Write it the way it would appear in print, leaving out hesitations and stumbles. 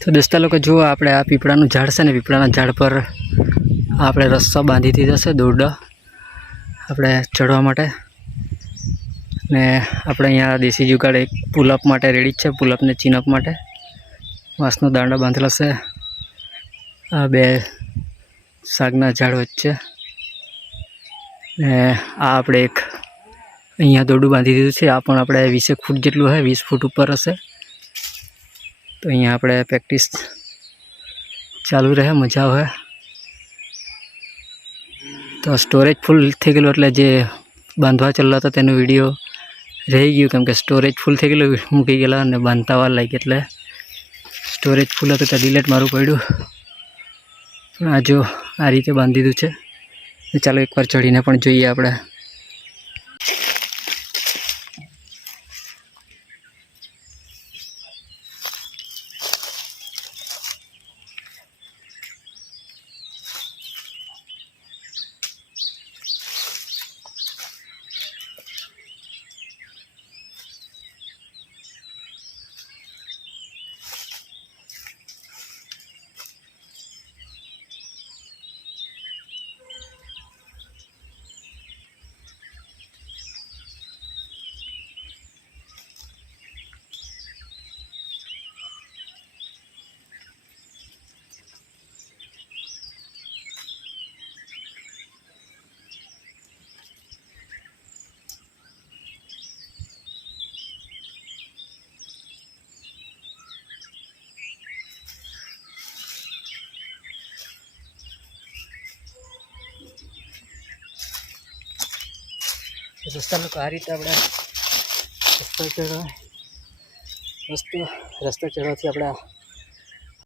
તો દોસ્તા લોકો જુઓ, આપણે આ પીપળાનું ઝાડ છે ને, પીપળાના ઝાડ પર આપણે રસ્તો બાંધી દીધો છે દોરડો આપણે ચડવા માટે. ને આપણે અહીંયા દેશી જુગાડ એક પુલઅપ માટે રેડી જ છે, પુલઅપ ને ચીનઅપ માટે વાંસનો દાંડો બાંધેલો છે આ બે સાગના ઝાડ વચ્ચે. ને આ આપણે એક અહીંયા દોરડું બાંધી દીધું છે, આ પણ આપણે 20 ફૂટ જેટલું છે, 20 ફૂટ ઉપર હશે. તો અહીંયા આપણે પ્રેક્ટિસ ચાલુ રહે, મજા આવે. તો સ્ટોરેજ ફૂલ થઈ ગયેલું એટલે જે બાંધવા ચાલલો હતો તેનો વિડીયો રહી ગયું, કેમ કે સ્ટોરેજ ફૂલ થઈ ગયેલું, મૂકી ગયેલા અને બાંધતા વાર લાગી એટલે સ્ટોરેજ ફૂલ હતું તો ડિલેટ મારવું પડ્યું. પણ આ જો આ રીતે બાંધી દીધું છે. ચાલો એકવાર ચડીને પણ જોઈએ આપણે. રસ્તા લોકો આ રીતે આપણે રસ્તો ચડવાથી આપણે